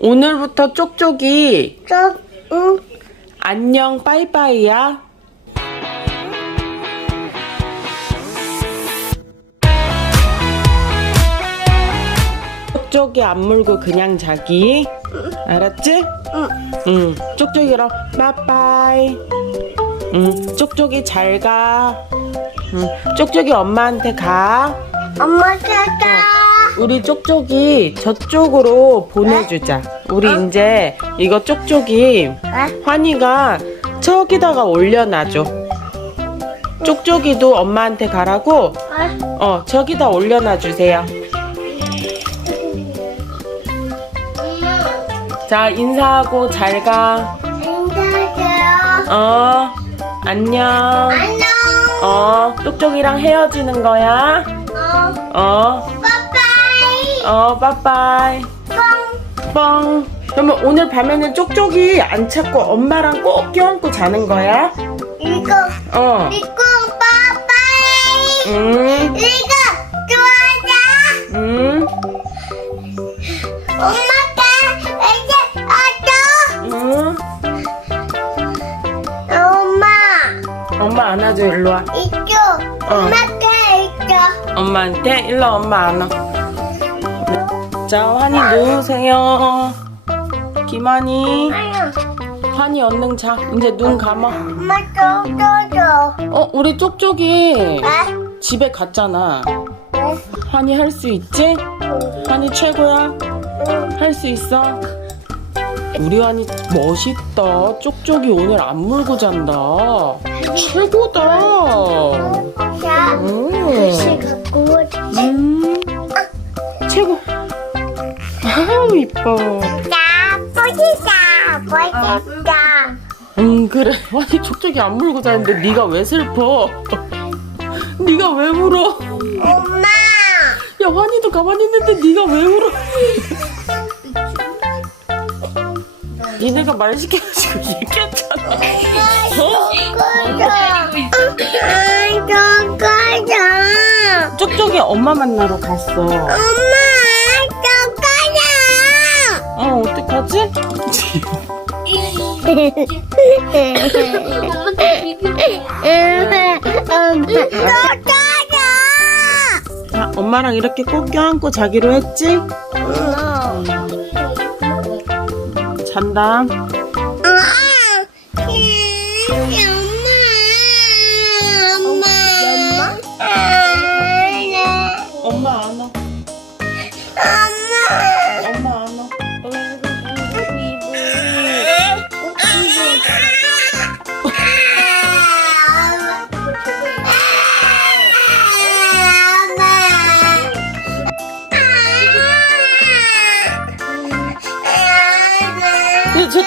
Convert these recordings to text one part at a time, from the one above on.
오늘부터 쪽쪽이 저, 응. 안녕 빠이빠이야. 쪽쪽이 안 물고 그냥 자기. 알았지? 응. 응. 쪽쪽이랑 빠빠이. 응. 쪽쪽이 잘 가. 응. 쪽쪽이 엄마한테 가. 엄마 가자. 우리 쪽쪽이 저쪽으로 보내주자. 우리 이제 이거 쪽쪽이 어? 환희가 저기다가 올려놔줘. 쪽쪽이도 엄마한테 가라고 어? 어 저기다 올려놔 주세요. 자 인사하고 잘 가. 인사해요. 어 안녕. 안녕. 어 쪽쪽이랑 헤어지는 거야. 어. 어. 어, 빠빠이. 뻥. 뻥. 그러면 오늘 밤에는 쪽쪽이 안 찾고 엄마랑 꼭 껴안고 자는 거야? 이거. 어. 이거 빠빠이. 응. 이거 좋아하자. 응. 엄마가 이제 와줘. 응. 엄마. 엄마 안아줘, 일로 와. 이쪽. 어. 엄마가 이쪽. 엄마한테? 일로 와, 엄마 안아. 자, 환희 누우세요. 김환희. 환희 얼른 자. 이제 눈 감아. 엄마 줘줘줘. 어, 우리 쪽쪽이 에? 집에 갔잖아. 에? 환희 할 수 있지? 환희 최고야. 할수 있어? 우리 환희 멋있다. 쪽쪽이 오늘 안 물고 잔다. 최고다. 자. 글씨 음, 갖고 오지. 음, 최고. 아우 이뻐. 자, 보시자. 보시자. 음 그래. 환희 쪽쪽이 안 물고 자는데 네가 왜 슬퍼? 네가 왜 울어? 엄마. 야 환희도 가만히 있는데 네가 왜 울어? 니네가 말 시켜가지고 얘기했잖아. 어? 꺼져. 꺼져. 쪽쪽이 엄마 만나러 갔어. 엄마. 자 엄마랑 이렇게 꼭 껴안고 자기로 했지? 잔다.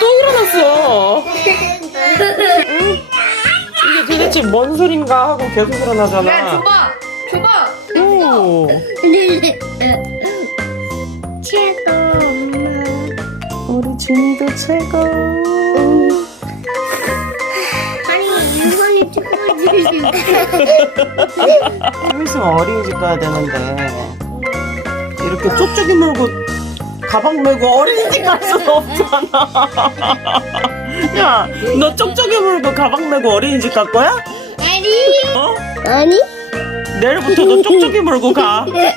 또 일어났어. 이게 도대체 뭔 소린가 하고 계속 일어나잖아. 줘봐! 줘봐! 오. 최고 엄마. 우리 준이도 최고. 아니 이번에 최고지. 좀 있으면 어린이집 가야 되는데 이렇게 쪽쪽이 물고 가방 메고 어린이집 갈 수는 없잖아. 야, 너 쪽쪽이 물고 가방 메고 어린이집 갈 거야? 아니. 어? 아니? 내일부터 너 쪽쪽이 물고 가. 아 네.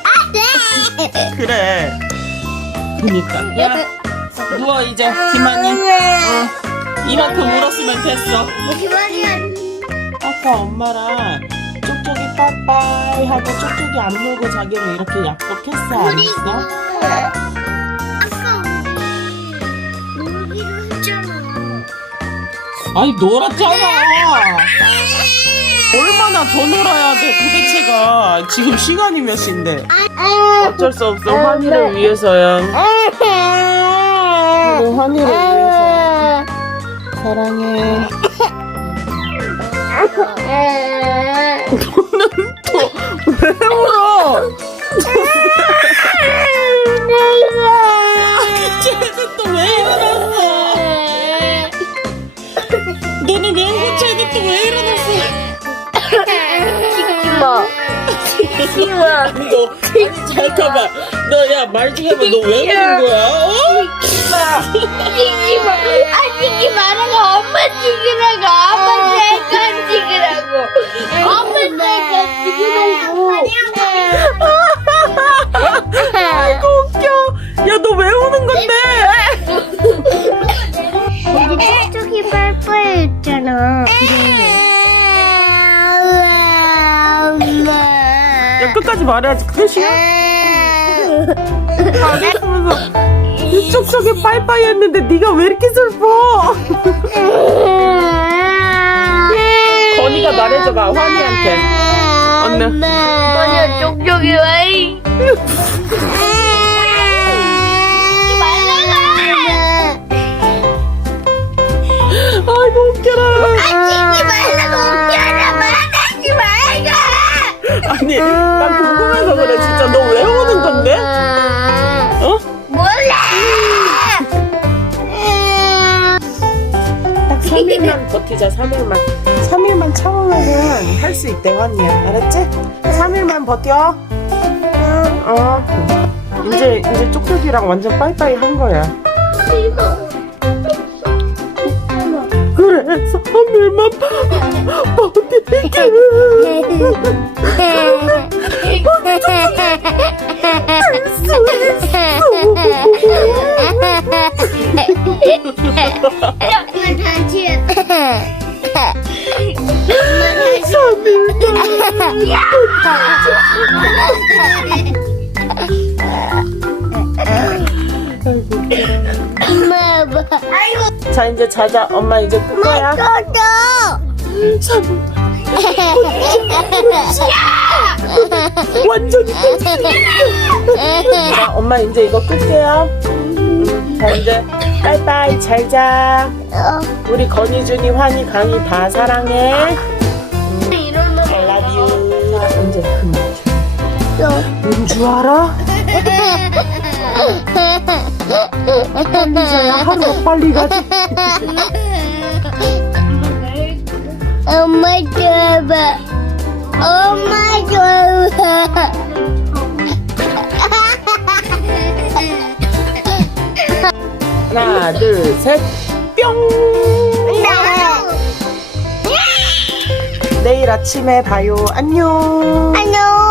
그래. 그니까. 야, 누워 이제 김한이. 어, 이만큼 울었으면 됐어. 기만이야. 아까 엄마랑 쪽쪽이 빠빠이 하고 쪽쪽이 안 물고 자기로 이렇게 약속했어 안 했어? 아니 놀았잖아 얼마나 더 놀아야 돼 도대체가 지금 시간이 몇 시인데 어쩔 수 없어 환희를 위해서야 그래 환희를 위해서 사랑해 왜 울어 키워. 너 아니, 잠깐만 너 야 말 중에 한번 너왜 그런 거야? 어? 찍지 마. 아, 찍지 말라고. 엄마 찍으라고. 엄마 아. 내건 찍으라고. 엄마 내건 찍으라고. 아이고 웃겨 야 너 왜 우는 건데? 우리 쪽쪽이 빨빨했잖아. 지 끝이야? 알았으면서 이 쪽쪽이 빠이빠이 했는데 네가 왜 이렇게 슬퍼? 건이가 말해줘봐 환희한테. 언니. 아니야 쪽쪽이 와이. 아이고 웃겨라. 하지 말라고 웃겨라. 말하지 말고 아니 그래 진짜 너왜 오는 건데? 어? 몰라! 딱 3일만 버티자 3일만. 3일만 참으면은 할 수 있대 환희야. 알았지? 3일만 버텨. 어. 이제 이제 쪽쪽이랑 완전 빠이빠이 한 거야. 그래서 3일만 버틸게 엄마 봐. 아이고. 자 이제 자자. 엄마 이제 끌 거야. 꺼져. 완전히 자 엄마 이제 이거 끌게요. 음, 자 이제 빠이빠이 잘자. 우리 건이 준이 환희 강이 다 사랑해. 이러면 I love you. 자 이제 그만. 왠줄 알아? 자야 하루가 빨리 가지 엄마 줘봐. 엄마 줘봐. 하나 둘 셋 뿅 내일 아침에 봐요 안녕 안녕.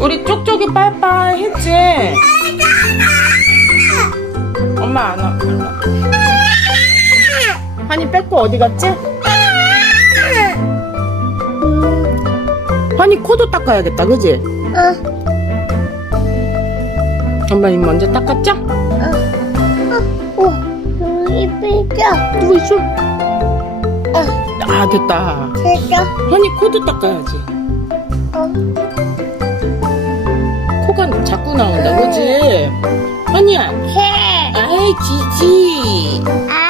우리 쪽쪽이 빠이빠이 했지? 엄마 안 와. 한이 뺏고 어디 갔지? 한이 코도 닦아야겠다, 그지? 엄마 이 먼저 닦았죠? 이쁘죠? 누구 있어? 아 됐다. 됐어? 한이 코도 닦아야지. 코가 자꾸 나온다, 그지? 한이야. 해. 아이 지지. 아.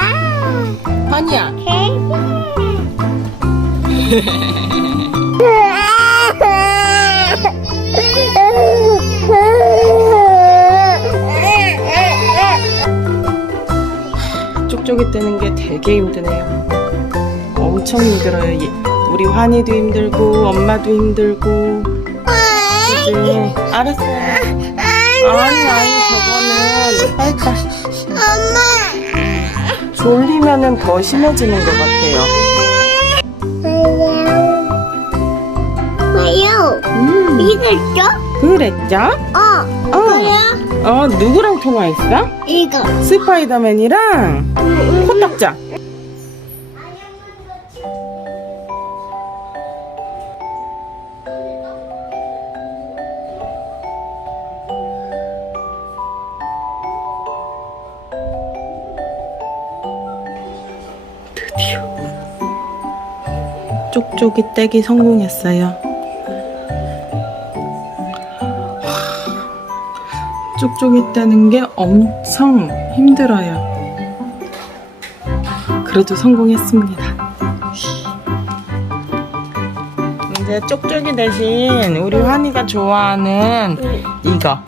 한이야. 쪽쪽이 뜨는 게 되게 힘드네요. 엄청 힘들어요. 이- 우리 환희도 힘들고 엄마도 힘들고. 그지? 알았어. 아니 아니 저거는 빨리 엄마. 졸리면은 더 심해지는 것 같아요. 음, 이거죠? 그랬죠? 어. 어 누구랑 통화했어? 이거. 스파이더맨이랑 코딱자. 드디어 쪽쪽이 떼기 성공했어요. 쪽쪽이 떼는 게 엄청 힘들어요. 그래도 성공했습니다. 이제 쪽쪽이 대신 우리 환이가 좋아하는 이거.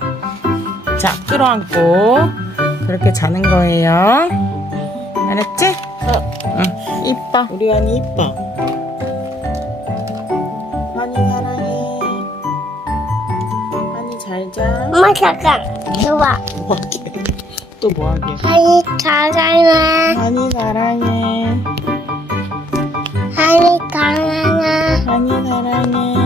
자, 끌어안고 그렇게 자는 거예요. 알았지? 응, 이뻐. 우리 환이 이뻐. 엄마 잠깐 좋아 뭐하게? 또 뭐하게? 하니 사랑해 환이 사랑해. 하니 사랑해 환이 사랑해.